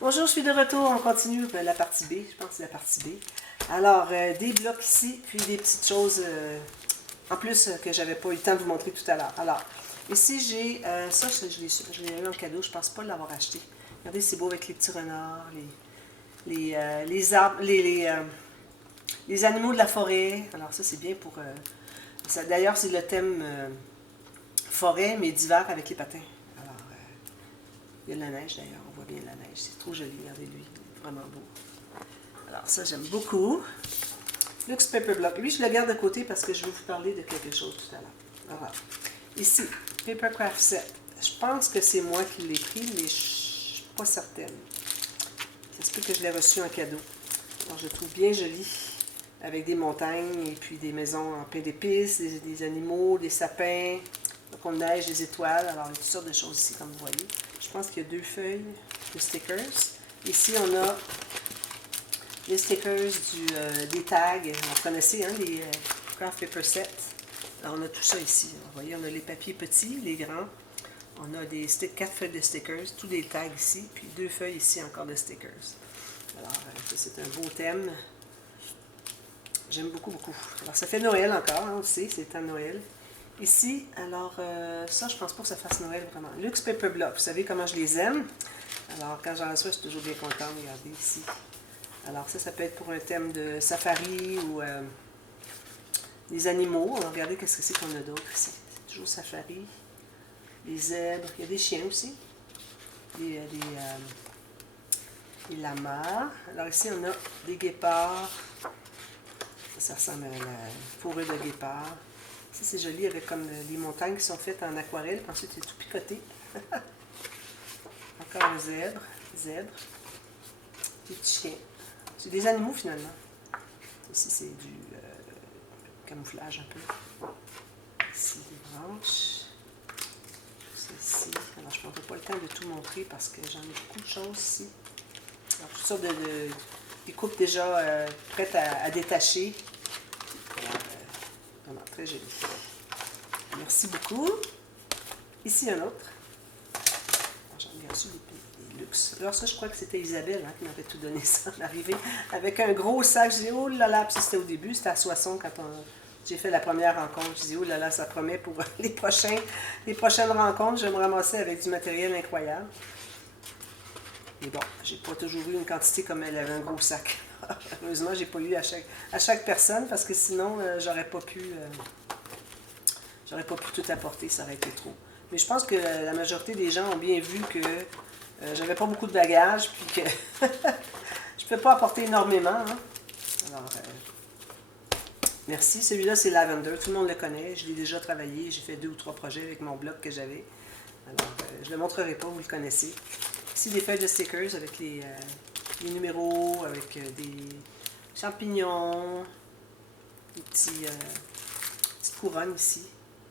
Bonjour, je suis de retour. On continue la partie B. Je pense que c'est la partie B. Alors, des blocs ici, puis des petites choses en plus que j'avais pas eu le temps de vous montrer tout à l'heure. Alors, ici, j'ai ça, je l'ai eu en cadeau. Je pense pas l'avoir acheté. Regardez, c'est beau avec les petits renards, les arbres, les animaux de la forêt. Alors, ça, c'est bien pour. D'ailleurs, c'est le thème forêt, mais d'hiver avec les patins. Alors, il y a de la neige d'ailleurs, on voit bien la neige. C'est trop joli, regardez-lui, il est vraiment beau. Alors ça, j'aime beaucoup. Luxe Paper Block. Lui, je le garde de côté parce que je vais vous parler de quelque chose tout à l'heure. Alors, ici, Papercraft Set. Je pense que c'est moi qui l'ai pris, mais je ne suis pas certaine. Ça se peut que je l'ai reçu en cadeau. Alors, je le trouve bien joli, avec des montagnes et puis des maisons en pain d'épices, des animaux, des sapins, donc de neige, des étoiles. Alors, il y a toutes sortes de choses ici, comme vous voyez. Je pense qu'il y a 2 feuilles de stickers. Ici, on a les stickers des tags. Vous connaissez, hein, les Craft Paper Set. Alors, on a tout ça ici. Vous voyez, on a les papiers petits, les grands. On a 4 feuilles de stickers, tous des tags ici, puis 2 feuilles ici encore de stickers. Alors, ça, c'est un beau thème. J'aime beaucoup, beaucoup. Alors, ça fait Noël encore, hein, on le sait, c'est le temps de Noël. Ici, alors, ça, je pense pas que ça fasse Noël vraiment. Luxe Paper Block, vous savez comment je les aime. Alors, quand j'en reçois, je suis toujours bien contente. Regardez ici. Alors, ça peut être pour un thème de safari ou des animaux. Alors, regardez qu'est-ce que c'est qu'on a d'autre ici. C'est toujours safari. Des zèbres. Il y a des chiens aussi. Des lamas. Alors, ici, on a des guépards. Ça ressemble à la fourrure de guépard. Ici, c'est joli avec comme les montagnes qui sont faites en aquarelle. Ensuite, c'est tout picoté. Encore un zèbre. Zèbre. Des petits chiens. C'est des animaux finalement. Ici, c'est du camouflage un peu. Ici, des branches. Ceci. Alors, je ne prendrai pas le temps de tout montrer parce que j'en ai beaucoup de choses ici. Alors, toutes sortes des coupes déjà prêtes à détacher. Alors, vraiment très joli. Merci beaucoup. Ici, un autre. J'en ai reçu des luxe. Alors ça, je crois que c'était Isabelle qui m'avait tout donné ça en arrivée. Avec un gros sac. Je dis, oh là là, puis ça, c'était au début, c'était à Soissons quand j'ai fait la première rencontre. Je dis, oh là là, ça promet pour les prochaines rencontres. Je vais me ramasser avec du matériel incroyable. Mais bon, j'ai pas toujours eu une quantité comme elle avait un gros sac. Heureusement, j'ai pas eu à chaque personne parce que sinon, j'aurais pas pu tout apporter, ça aurait été trop. Mais je pense que la majorité des gens ont bien vu que j'avais pas beaucoup de bagages, puis que je ne peux pas apporter énormément. Hein. Alors, merci. Celui-là, c'est Lavender. Tout le monde le connaît. Je l'ai déjà travaillé. J'ai fait 2 ou 3 projets avec mon bloc que j'avais. Alors, je ne le montrerai pas, vous le connaissez. Ici, des feuilles de stickers avec les numéros, avec des champignons, des petites couronnes ici.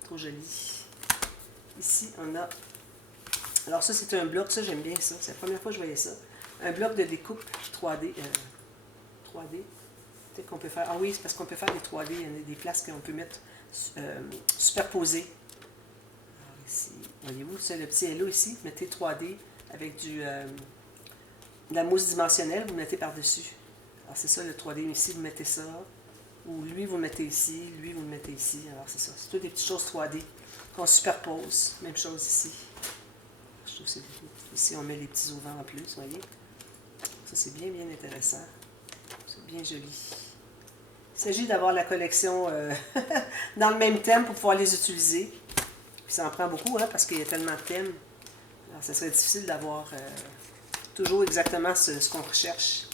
Trop joli. Ici, on a... Alors ça, c'est un bloc. Ça, j'aime bien ça. C'est la première fois que je voyais ça. Un bloc de découpe 3D. 3D. Peut-être qu'on peut faire... Ah oui, c'est parce qu'on peut faire des 3D. Il y en a des places qu'on peut mettre superposées. Alors ici, voyez-vous, c'est le petit hello ici. Vous mettez 3D avec de la mousse dimensionnelle. Vous mettez par-dessus. Alors c'est ça, le 3D ici. Vous mettez ça. Ou lui, vous le mettez ici. Lui, vous le mettez ici. Alors c'est ça. C'est toutes des petites choses 3D qu'on superpose. Même chose ici. Je trouve que ici, on met les petits auvents en plus, vous voyez. Ça, c'est bien, bien intéressant. C'est bien joli. Il s'agit d'avoir la collection dans le même thème pour pouvoir les utiliser. Puis ça en prend beaucoup, hein, parce qu'il y a tellement de thèmes. Alors, ça serait difficile d'avoir toujours exactement ce qu'on recherche.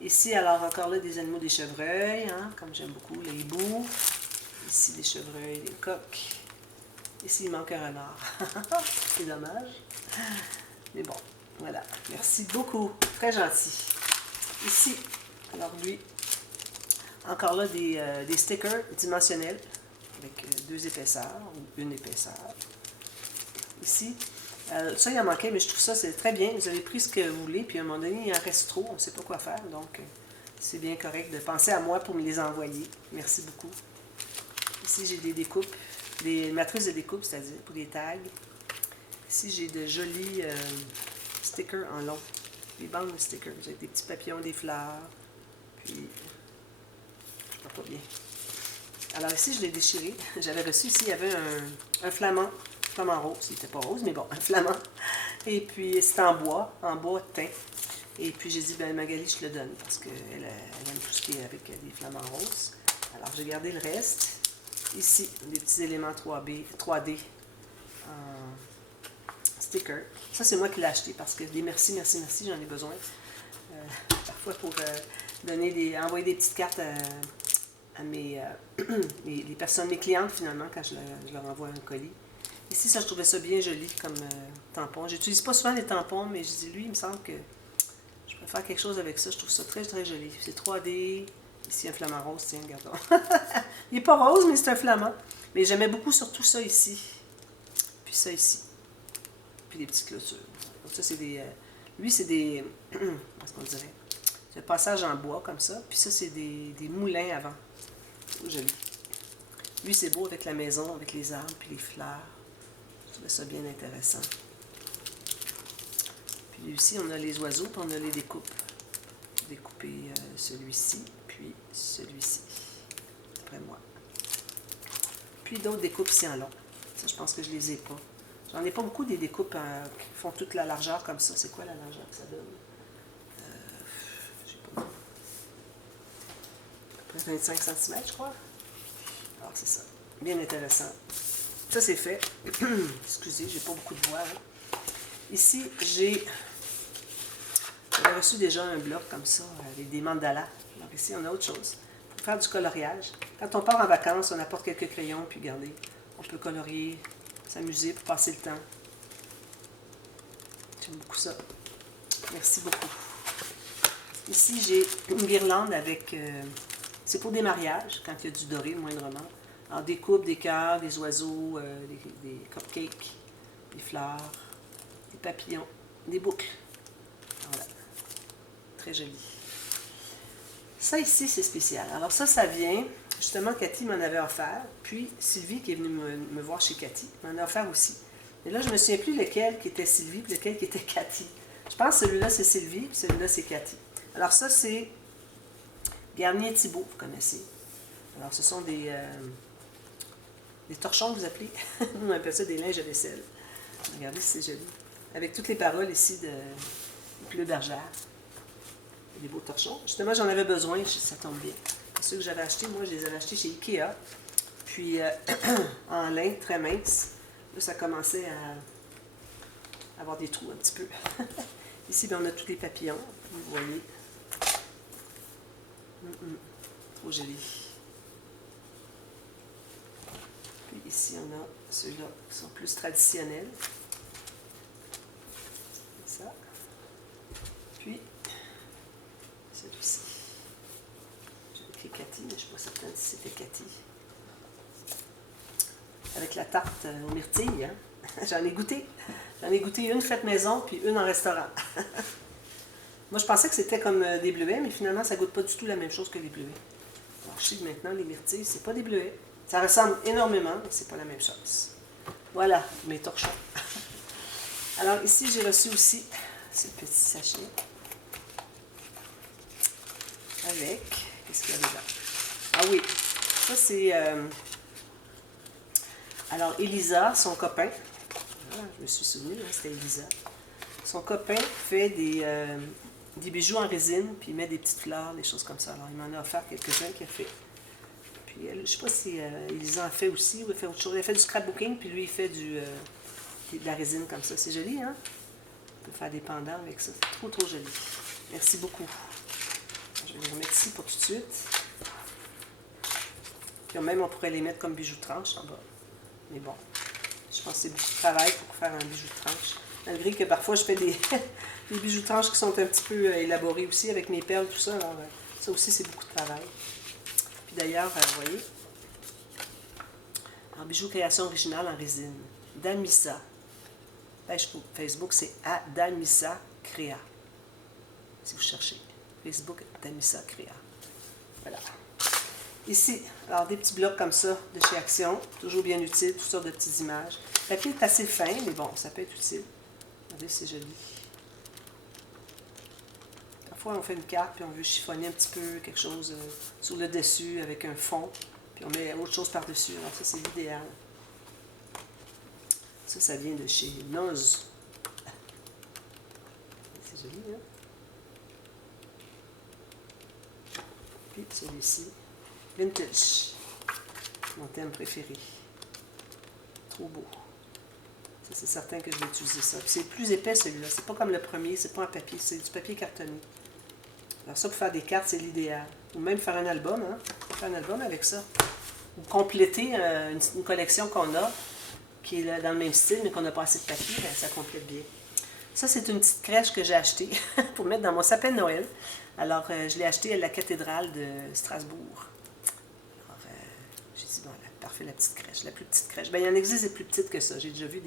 Ici, alors, encore là, des animaux, des chevreuils, hein, comme j'aime beaucoup, les hiboux. Ici, des chevreuils, des coqs. Ici, il manque un renard. C'est dommage. Mais bon, voilà. Merci beaucoup. Très gentil. Ici, alors lui, encore là, des stickers dimensionnels avec 2 épaisseurs ou 1 épaisseur. Ici, ça, il en manquait, mais je trouve ça, c'est très bien. Vous avez pris ce que vous voulez, puis à un moment donné, il en reste trop. On ne sait pas quoi faire, donc c'est bien correct de penser à moi pour me les envoyer. Merci beaucoup. Ici, j'ai des découpes, des matrices de découpe, c'est-à-dire pour des tags. Ici, j'ai de jolis stickers en long. les bandes de stickers avec des petits papillons, des fleurs, puis je vois pas bien. Alors ici, je l'ai déchiré. J'avais reçu ici, il y avait un flamand rose. Il n'était pas rose, mais bon, un flamand. Et puis, c'est en bois teint. Et puis, j'ai dit, ben Magali, je te le donne, parce qu'elle aime tout ce qui est avec des flamants roses. Alors, j'ai gardé le reste. Ici, des petits éléments 3D en sticker. Ça, c'est moi qui l'ai acheté, parce que des merci, j'en ai besoin. Parfois, pour envoyer des petites cartes à les personnes, mes clientes, finalement, quand je leur envoie un colis. Ici, ça, je trouvais ça bien joli comme tampon. J'utilise pas souvent les tampons, mais je dis, lui, il me semble que je pourrais faire quelque chose avec ça. Je trouve ça très, très joli. C'est 3D. Ici, un flamant rose, tiens, regardons. Il n'est pas rose, mais c'est un flamant. Mais j'aimais beaucoup surtout ça ici. Puis ça ici. Puis des petites clôtures. Donc ça, c'est des... lui, c'est des... comment est-ce qu'on dirait? C'est un passage en bois, comme ça. Puis ça, c'est des moulins avant. Oh, joli. Lui, c'est beau avec la maison, avec les arbres, puis les fleurs. Je trouvais ça bien intéressant. Puis ici, on a les oiseaux, puis on a les découpes. J'ai découpé celui-ci, puis celui-ci, après moi. Puis d'autres découpes ici en long. Ça, je pense que je les ai pas. J'en ai pas beaucoup des découpes qui font toute la largeur comme ça. C'est quoi la largeur que ça donne? Je sais pas. À peu près 25 cm, je crois. Alors, c'est ça. Bien intéressant. Ça, c'est fait. Excusez, j'ai pas beaucoup de voix. Hein. Ici, j'avais reçu déjà un bloc comme ça, avec des mandalas. Donc ici, on a autre chose. Pour faire du coloriage. Quand on part en vacances, on apporte quelques crayons, puis regardez, on peut colorier, s'amuser pour passer le temps. J'aime beaucoup ça. Merci beaucoup. Ici, j'ai une guirlande avec... c'est pour des mariages, quand il y a du doré, moindrement. Alors, des coupes, des cœurs, des oiseaux, des cupcakes, des fleurs, des papillons, des boucles. Voilà. Très joli. Ça ici, c'est spécial. Alors ça vient, justement, Cathy m'en avait offert, puis Sylvie, qui est venue me voir chez Cathy, m'en a offert aussi. Et là, je ne me souviens plus lequel qui était Sylvie, puis lequel qui était Cathy. Je pense que celui-là, c'est Sylvie, puis celui-là, c'est Cathy. Alors ça, c'est Garnier Thibault, vous connaissez. Alors, ce sont des torchons, vous appelez. Nous, on appelle ça des linges à vaisselle. Regardez si c'est joli. Avec toutes les paroles ici de Bleu Bergère. Des beaux torchons. Justement, j'en avais besoin, ça tombe bien. Ceux que j'avais achetés, moi, je les avais achetés chez Ikea. Puis, en lin, très mince. Là, ça commençait à avoir des trous un petit peu. Ici, bien, on a tous les papillons. Vous voyez. Trop joli. Puis ici, on a ceux-là qui sont plus traditionnels. Ça. Puis, celui-ci. J'ai écrit Cathy, mais je ne suis pas certaine si c'était Cathy. Avec la tarte aux myrtilles, hein? J'en ai goûté. J'en ai goûté une faite maison, puis une en restaurant. Moi, je pensais que c'était comme des bleuets, mais finalement, ça ne goûte pas du tout la même chose que les bleuets. Alors, je sais que maintenant, les myrtilles, c'est pas des bleuets. Ça ressemble énormément, mais c'est pas la même chose. Voilà, mes torchons. Alors, ici, j'ai reçu aussi ce petit sachet. Avec, qu'est-ce qu'il y a dedans? Ah oui, ça c'est... alors, Elisa, son copain, voilà, je me suis souvenue, hein, c'était Elisa. Son copain fait des bijoux en résine, puis il met des petites fleurs, des choses comme ça. Alors, il m'en a offert quelques-uns qu'il a fait. Puis, je ne sais pas si Elisa en fait aussi, ou elle fait autre chose. Elle fait du scrapbooking, puis lui, il fait de la résine comme ça. C'est joli, hein? On peut faire des pendants avec ça. C'est trop, trop joli. Merci beaucoup. Je vais les remettre ici pour tout de suite. Puis même, on pourrait les mettre comme bijoux de tranche en bas. Mais bon, je pense que c'est beaucoup de travail pour faire un bijou de tranche. Malgré que parfois, je fais des bijoux de tranche qui sont un petit peu élaborés aussi, avec mes perles, tout ça. Alors, ça aussi, c'est beaucoup de travail. Puis d'ailleurs, vous voyez, en bijoux création originale en résine. Dalmissa. Page Facebook, c'est Dalmissa Créa. Si vous cherchez. Facebook, Dalmissa Créa. Voilà. Ici, alors des petits blocs comme ça de chez Action, toujours bien utile, toutes sortes de petites images. Le papier est assez fin, mais bon, ça peut être utile. Regardez, c'est joli. fois, on fait une carte, puis on veut chiffonner un petit peu quelque chose sur le dessus avec un fond, puis on met autre chose par-dessus. Alors ça, c'est l'idéal. Ça vient de chez Noz. C'est joli, hein? Puis celui-ci, Vintage, mon thème préféré. Trop beau. Ça, c'est certain que je vais utiliser ça. C'est plus épais celui-là. C'est pas comme le premier, c'est pas en papier, c'est du papier cartonné. Alors ça, pour faire des cartes, c'est l'idéal. Ou même faire un album, hein? Faire un album avec ça. Ou compléter une collection qu'on a, qui est dans le même style, mais qu'on n'a pas assez de papier, bien, ça complète bien. Ça, c'est une petite crèche que j'ai achetée pour mettre dans mon sapin de Noël. Alors, je l'ai achetée à la cathédrale de Strasbourg. Alors, j'ai dit, bon, là, parfait, la petite crèche, la plus petite crèche. Bien, il y en existe des plus petites que ça. J'ai déjà vu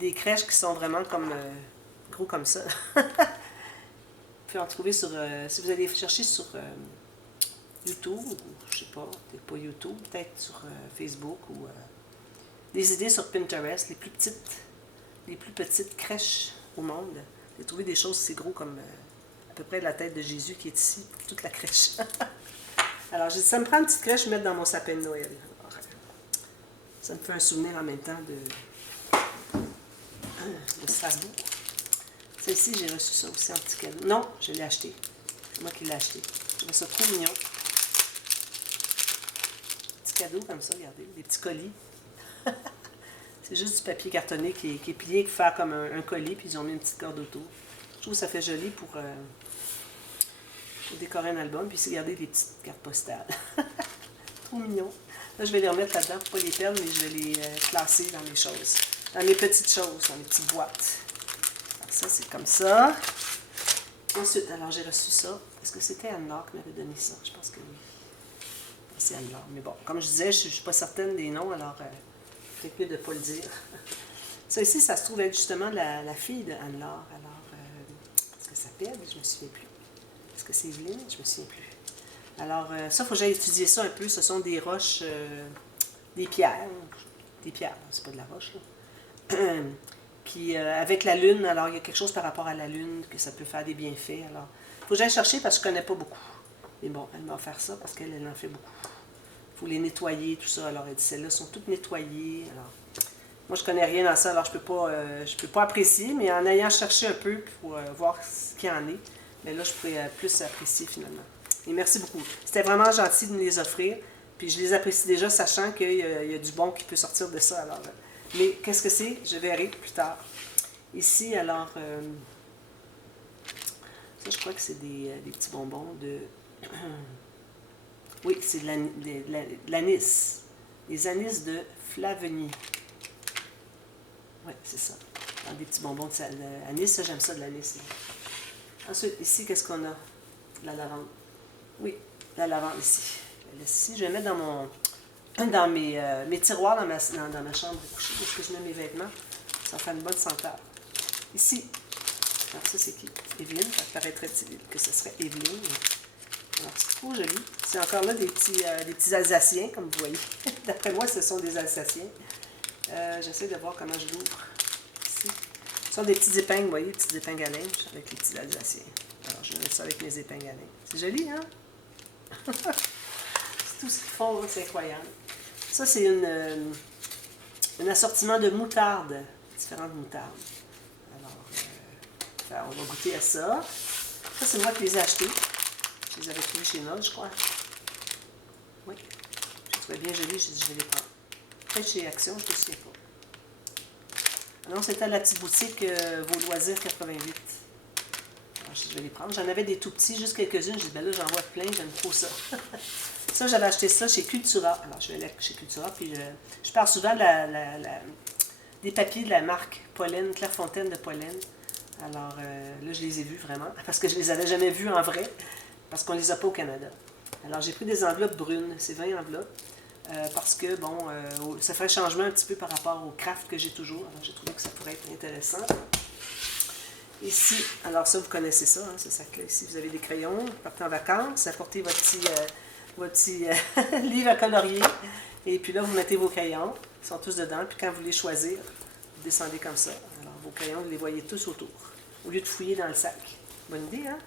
des crèches qui sont vraiment comme gros comme ça. Vous pouvez en trouver sur... si vous allez chercher sur YouTube, ou je sais pas, peut-être pas YouTube, peut-être sur Facebook, ou des idées sur Pinterest, les plus petites crèches au monde. J'ai trouvé des choses si gros comme à peu près la tête de Jésus qui est ici, toute la crèche. Alors, j'ai dit, ça me prend une petite crèche, je vais mettre dans mon sapin de Noël. Alors, ça me fait un souvenir en même temps de Strasbourg. Ça ici, j'ai reçu ça aussi en petit cadeau. Non, je l'ai acheté. C'est moi qui l'ai acheté. Je trouvais ça trop mignon. Petit cadeau comme ça, regardez, des petits colis. C'est juste du papier cartonné qui est plié pour faire comme un colis, puis ils ont mis une petite corde autour. Je trouve que ça fait joli pour décorer un album, puis c'est garder des petites cartes postales. Trop mignon. Là, je vais les remettre là-dedans pour ne pas les perdre, mais je vais les classer dans mes choses. Dans mes petites choses, dans mes petites boîtes. Alors ça, c'est comme ça. Ensuite, alors j'ai reçu ça. Est-ce que c'était Anne-Laure qui m'avait donné ça? Je pense que oui. C'est Anne-Laure. Mais bon, comme je disais, je ne suis pas certaine des noms, alors peut-être mieux de ne pas le dire. Ça ici, ça se trouve être justement la fille de Anne-Laure. Alors, est-ce que ça s'appelle? Je ne me souviens plus. Est-ce que c'est Evelyne? Je ne me souviens plus. Alors, ça, il faut que j'aille étudier ça un peu. Ce sont des roches, des pierres. Des pierres, c'est pas de la roche, là. Puis, avec la lune, alors il y a quelque chose par rapport à la lune, que ça peut faire des bienfaits. Alors, il faut que j'aille chercher parce que je ne connais pas beaucoup. Mais bon, elle m'a offert ça parce qu'elle en fait beaucoup. Il faut les nettoyer, tout ça. Alors, elle dit, celles-là sont toutes nettoyées. Alors, moi, je ne connais rien dans ça, alors je ne peux pas apprécier, mais en ayant cherché un peu pour voir ce qu'il y en est, mais là, je pourrais plus apprécier finalement. Et merci beaucoup. C'était vraiment gentil de me les offrir, puis je les apprécie déjà, sachant qu'il y a du bon qui peut sortir de ça. Alors, mais qu'est-ce que c'est? Je verrai plus tard. Ici, alors, ça, je crois que c'est des petits bonbons de... Oui, c'est de l'anis. Les anis de Flavigny. Oui, c'est ça. Dans des petits bonbons d'anis, ça, j'aime ça de l'anis. Ensuite, ici, qu'est-ce qu'on a? La lavande. Oui, la lavande ici. Ici, je vais mettre dans mes tiroirs dans ma chambre à coucher, parce que je mets mes vêtements. Ça fait une bonne senteur. Ici, alors ça, c'est qui? Evelyne. Ça paraîtrait-il que ce serait Evelyne. Alors, c'est trop joli. C'est encore là des petits Alsaciens, comme vous voyez. D'après moi, ce sont des Alsaciens. J'essaie de voir comment je l'ouvre. Ici. Ce sont des petites épingles, vous voyez, des petites épingles à linge avec les petits Alsaciens. Alors, je vais mettre ça avec mes épingles à linge. C'est joli, hein? C'est tout ce qu'ils font, hein? C'est incroyable. Ça, c'est un assortiment de moutarde, différentes moutardes. Alors, on va goûter à ça. Ça, c'est moi qui les ai achetés. Je les avais trouvés chez Nod, je crois. Oui. Je les trouvais bien jolis, j'ai dit je vais les prendre. Peut-être chez Action, je ne me souviens pas. Alors, c'était à la petite boutique Vos Loisirs 88. Alors, je vais les prendre. J'en avais des tout petits, juste quelques-unes. J'ai dit, ben là, j'en vois plein, j'aime trop ça. Ça, j'avais acheté ça chez Cultura. Alors, je vais aller chez Cultura, puis je parle souvent des papiers de la marque Pollen, Clairefontaine de Pollen. Alors, là, je les ai vus vraiment, parce que je ne les avais jamais vus en vrai, parce qu'on ne les a pas au Canada. Alors, j'ai pris des enveloppes brunes, c'est 20 enveloppes, parce que, bon, ça fait un changement un petit peu par rapport au craft que j'ai toujours. Alors, j'ai trouvé que ça pourrait être intéressant. Ici, alors ça, vous connaissez ça, hein, ce sac-là. Ici, vous avez des crayons, vous partez en vacances, apportez votre petit livre à colorier, et puis là, vous mettez vos crayons, ils sont tous dedans, puis quand vous voulez choisir, vous descendez comme ça. Alors, vos crayons, vous les voyez tous autour, au lieu de fouiller dans le sac. Bonne idée, hein?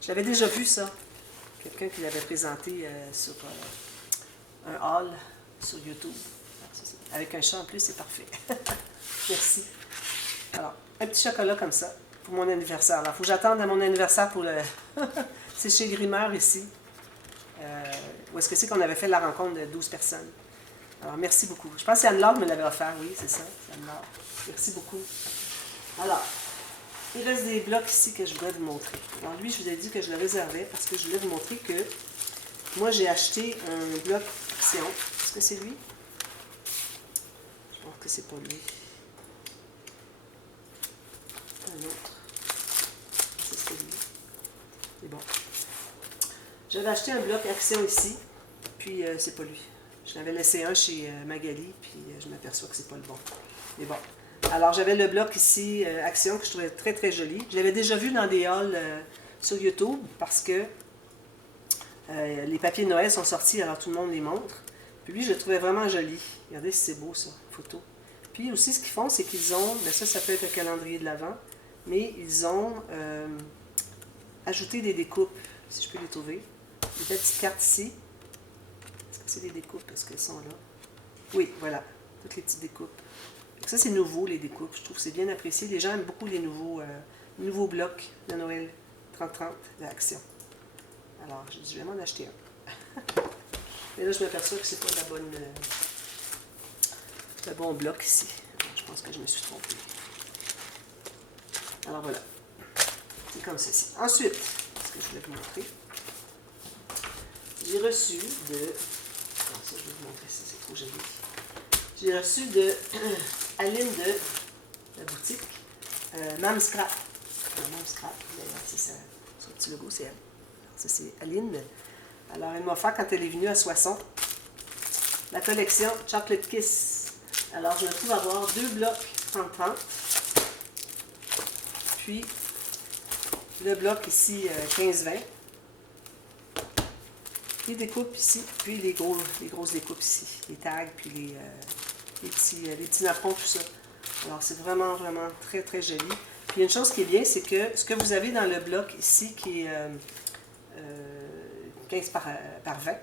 J'avais déjà vu ça. Quelqu'un qui l'avait présenté sur un haul sur YouTube. Avec un chat en plus, c'est parfait. Merci. Alors, un petit chocolat comme ça pour mon anniversaire. Alors, il faut que j'attende à mon anniversaire pour le... c'est chez Grimeur ici. Où est-ce que c'est qu'on avait fait la rencontre de 12 personnes. Alors, merci beaucoup. Je pense que Anne-Laure me l'avait offert, oui, c'est ça. Anne-Laure. Merci beaucoup. Alors, il reste des blocs ici que je voudrais vous montrer. Alors, lui, je vous ai dit que je le réservais parce que je voulais vous montrer que moi, j'ai acheté un bloc Action. Est-ce que c'est lui? Je pense que c'est pas lui. Un autre. C'est lui. C'est bon. J'avais acheté un bloc Action ici, puis c'est pas lui. Je l'avais laissé un chez Magali, puis je m'aperçois que c'est pas le bon. Mais bon. Alors, j'avais le bloc ici, Action, que je trouvais très, très joli. Je l'avais déjà vu dans des hauls sur YouTube, parce que les papiers de Noël sont sortis, alors tout le monde les montre. Puis lui, je le trouvais vraiment joli. Regardez si c'est beau, ça, photo. Puis aussi, ce qu'ils font, c'est qu'ils ont, bien ça peut être un calendrier de l'Avent, mais ils ont ajouté des découpes, si je peux les trouver. Des petites cartes ici. Est-ce que c'est des découpes? Est-ce qu'elles sont là? Oui, voilà, toutes les petites découpes. Ça, c'est nouveau, les découpes. Je trouve que c'est bien apprécié. Les gens aiment beaucoup les nouveaux blocs de Noël 30-30 de Action. Alors, j'ai dit, je vais m'en acheter un. Mais là, je m'aperçois que c'est pas le bon bloc ici. Alors, je pense que je me suis trompée. Alors, voilà. C'est comme ceci. Ensuite, ce que je voulais vous montrer, j'ai reçu de... Non, ça, je vais vous montrer si c'est trop joli. J'ai reçu de Aline de la boutique Mam Scrap. Mam Scrap, c'est son petit logo, c'est elle. Alors, ça, c'est Aline. Alors, elle m'a offert, quand elle est venue à Soissons, la collection Chocolate Kiss. Alors, je me trouve avoir 2 blocs 30-30. Puis, le bloc ici 15-20. Les découpes ici, puis les grosses découpes ici. Les tags, puis les petits napperons, tout ça. Alors, c'est vraiment, vraiment très, très joli. Puis, une chose qui est bien, c'est que ce que vous avez dans le bloc ici, qui est 15 par 20,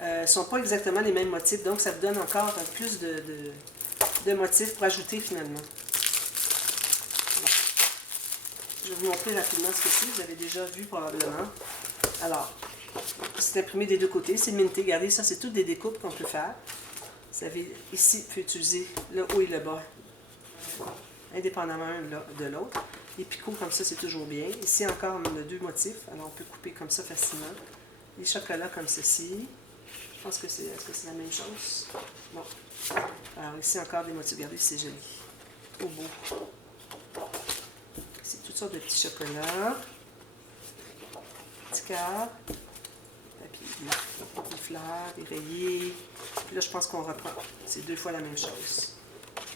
ne sont pas exactement les mêmes motifs. Donc, ça vous donne encore plus de motifs pour ajouter finalement. Voilà. Je vais vous montrer rapidement ce que c'est. Vous avez déjà vu probablement. Alors, c'est imprimé des deux côtés. C'est minté. Regardez, ça, c'est toutes des découpes qu'on peut faire. Vous savez, ici, vous pouvez utiliser le haut et le bas, indépendamment de l'autre. Les picots comme ça, c'est toujours bien. Ici encore, on a 2 motifs, alors on peut couper comme ça facilement. Les chocolats comme ceci. Je pense que c'est... Est-ce que c'est la même chose? Bon. Alors ici encore des motifs. Regardez, c'est joli. Trop beau. C'est toutes sortes de petits chocolats. Petits cartes. Papier, des fleurs, des rayés. Puis là, je pense qu'on reprend. C'est 2 fois la même chose.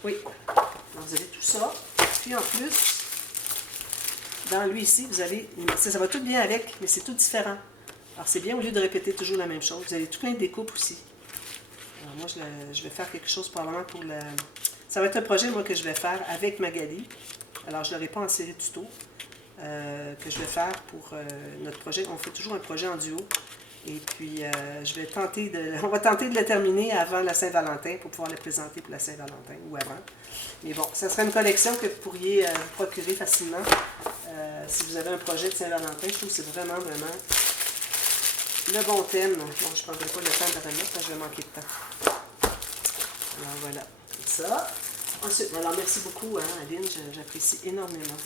Oui. Alors, vous avez tout ça. Puis en plus, dans lui ici, vous avez... Ça va tout bien avec, mais c'est tout différent. Alors, c'est bien, au lieu de répéter toujours la même chose. Vous avez tout plein de découpes aussi. Alors, moi, je vais faire quelque chose probablement pour le... Ça va être un projet, moi, que je vais faire avec Magali. Alors, je ne l'aurai pas en série tuto. Que je vais faire pour notre projet. On fait toujours un projet en duo. Et puis, on va tenter de le terminer avant la Saint-Valentin pour pouvoir le présenter pour la Saint-Valentin ou avant. Mais bon, ça serait une collection que vous pourriez vous procurer facilement si vous avez un projet de Saint-Valentin. Je trouve que c'est vraiment, vraiment le bon thème. Bon, je ne prendrai pas le temps de remettre parce que je vais manquer de temps. Alors voilà, c'est ça. Ensuite, alors merci beaucoup, hein, Aline, j'apprécie énormément.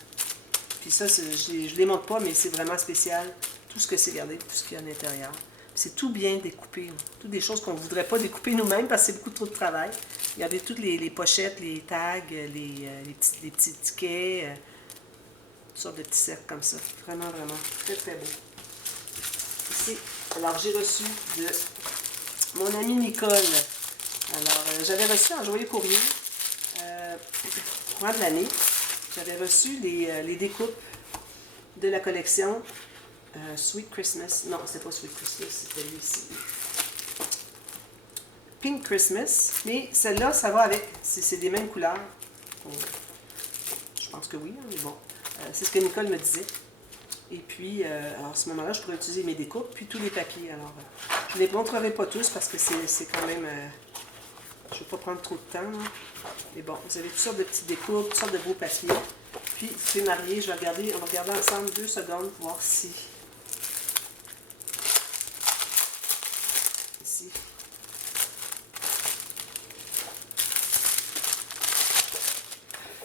Puis ça, je ne les montre pas, mais c'est vraiment spécial. Tout ce que c'est, regardez, tout ce qu'il y a à l'intérieur. C'est tout bien découpé. Toutes des choses qu'on ne voudrait pas découper nous-mêmes parce que c'est beaucoup trop de travail. Regardez toutes les pochettes, les tags, les petits tickets, toutes sortes de petits cercles comme ça. Vraiment, vraiment très, très beau. Ici, alors j'ai reçu de mon amie Nicole. Alors, j'avais reçu en joyeux courrier, au courant de l'année, j'avais reçu les découpes de la collection Sweet Christmas. Non, c'était pas Sweet Christmas, c'était lui ici. Pink Christmas. Mais celle-là, ça va avec. C'est des mêmes couleurs. Je pense que oui, mais bon. C'est ce que Nicole me disait. Et puis, alors à ce moment-là, je pourrais utiliser mes découpes, puis tous les papiers. Alors, je ne les montrerai pas tous parce que c'est quand même... je ne veux pas prendre trop de temps. Là. Mais bon, vous avez toutes sortes de petites découpes, toutes sortes de beaux papiers. Puis, vous pouvez marier. On va regarder ensemble 2 secondes pour voir si... Ici.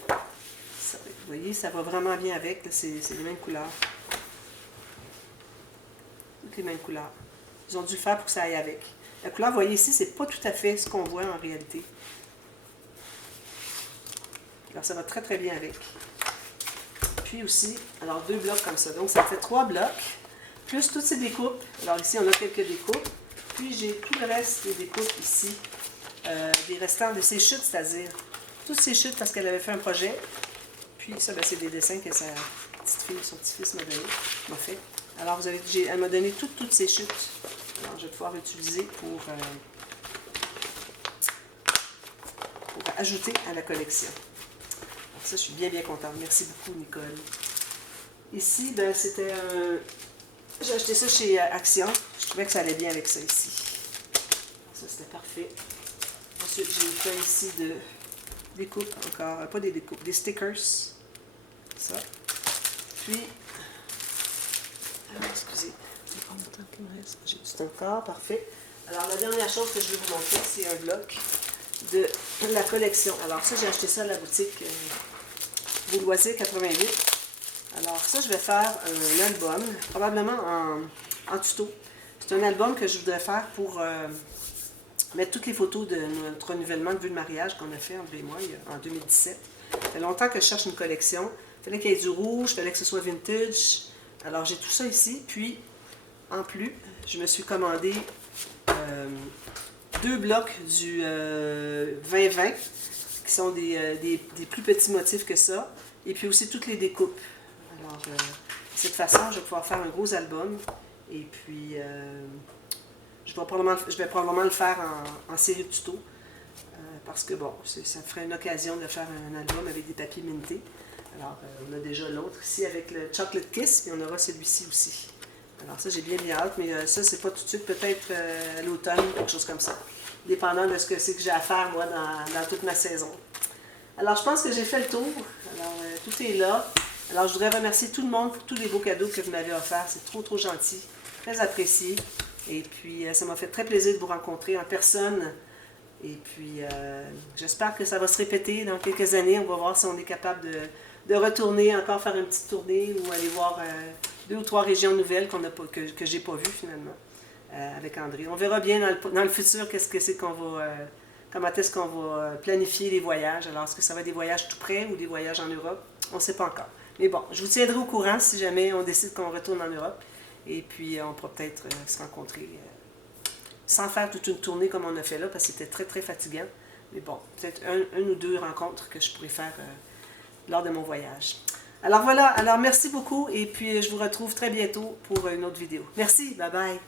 Vous voyez, ça va vraiment bien avec. C'est les mêmes couleurs. Toutes les mêmes couleurs. Ils ont dû le faire pour que ça aille avec. La couleur, vous voyez ici, c'est pas tout à fait ce qu'on voit en réalité. Alors, ça va très très bien avec. Puis aussi, alors 2 blocs comme ça. Donc, ça fait 3 blocs, plus toutes ces découpes. Alors ici, on a quelques découpes. Puis, j'ai tout le reste des découpes ici. Des restants de ses chutes, c'est-à-dire toutes ces chutes parce qu'elle avait fait un projet. Puis ça, ben, c'est des dessins que sa petite fille, son petit-fils m'a fait. Alors, elle m'a donné toutes ces chutes. Alors, je vais pouvoir utiliser pour ajouter à la collection. Alors, ça, je suis bien contente. Merci beaucoup, Nicole. Ici, ben, c'était un... J'ai acheté ça chez Action. Je trouvais que ça allait bien avec ça ici. Alors, ça, c'était parfait. Ensuite, j'ai fait ici des coupes encore. Pas des découpes, des stickers. Ça. Puis... Alors, excusez. Je vais prendre le temps qu'il me reste. J'ai du temps encore. Parfait. Alors, la dernière chose que je vais vous montrer, c'est un bloc de la collection. Alors, ça, j'ai acheté ça à la boutique Bouloisier 88. Alors, ça, je vais faire un album, probablement en tuto. C'est un album que je voudrais faire pour mettre toutes les photos de notre renouvellement de vue de mariage qu'on a fait, André et moi, en 2017. Ça fait longtemps que je cherche une collection. Il fallait qu'il y ait du rouge, il fallait que ce soit vintage. Alors, j'ai tout ça ici. Puis, en plus, je me suis commandé 2 blocs du 2020, qui sont des plus petits motifs que ça. Et puis aussi toutes les découpes. Alors, de cette façon, je vais pouvoir faire un gros album. Et puis, je vais probablement le faire en série de tutos. Parce que, bon, ça ferait une occasion de faire un album avec des papiers mintés. Alors, on a déjà l'autre ici avec le Chocolate Kiss, et on aura celui-ci aussi. Alors ça, j'ai bien hâte, mais ça, c'est pas tout de suite, peut-être à l'automne, quelque chose comme ça. Dépendant de ce que c'est que j'ai à faire, moi, dans toute ma saison. Alors, je pense que j'ai fait le tour. Alors, tout est là. Alors, je voudrais remercier tout le monde pour tous les beaux cadeaux que vous m'avez offerts. C'est trop gentil, très apprécié. Et puis, ça m'a fait très plaisir de vous rencontrer en personne. Et puis, j'espère que ça va se répéter dans quelques années. On va voir si on est capable de retourner, encore faire une petite tournée ou aller voir 2 ou 3 régions nouvelles que j'ai pas vues finalement avec André. On verra bien dans le futur qu'est-ce que c'est qu'on va... comment est-ce qu'on va planifier les voyages. Alors, est-ce que ça va être des voyages tout près ou des voyages en Europe? On ne sait pas encore. Mais bon, je vous tiendrai au courant si jamais on décide qu'on retourne en Europe. Et puis, on pourra peut-être se rencontrer sans faire toute une tournée comme on a fait là, parce que c'était très fatigant. Mais bon, peut-être une ou 2 rencontres que je pourrais faire lors de mon voyage. Alors voilà, alors merci beaucoup et puis je vous retrouve très bientôt pour une autre vidéo. Merci, bye bye!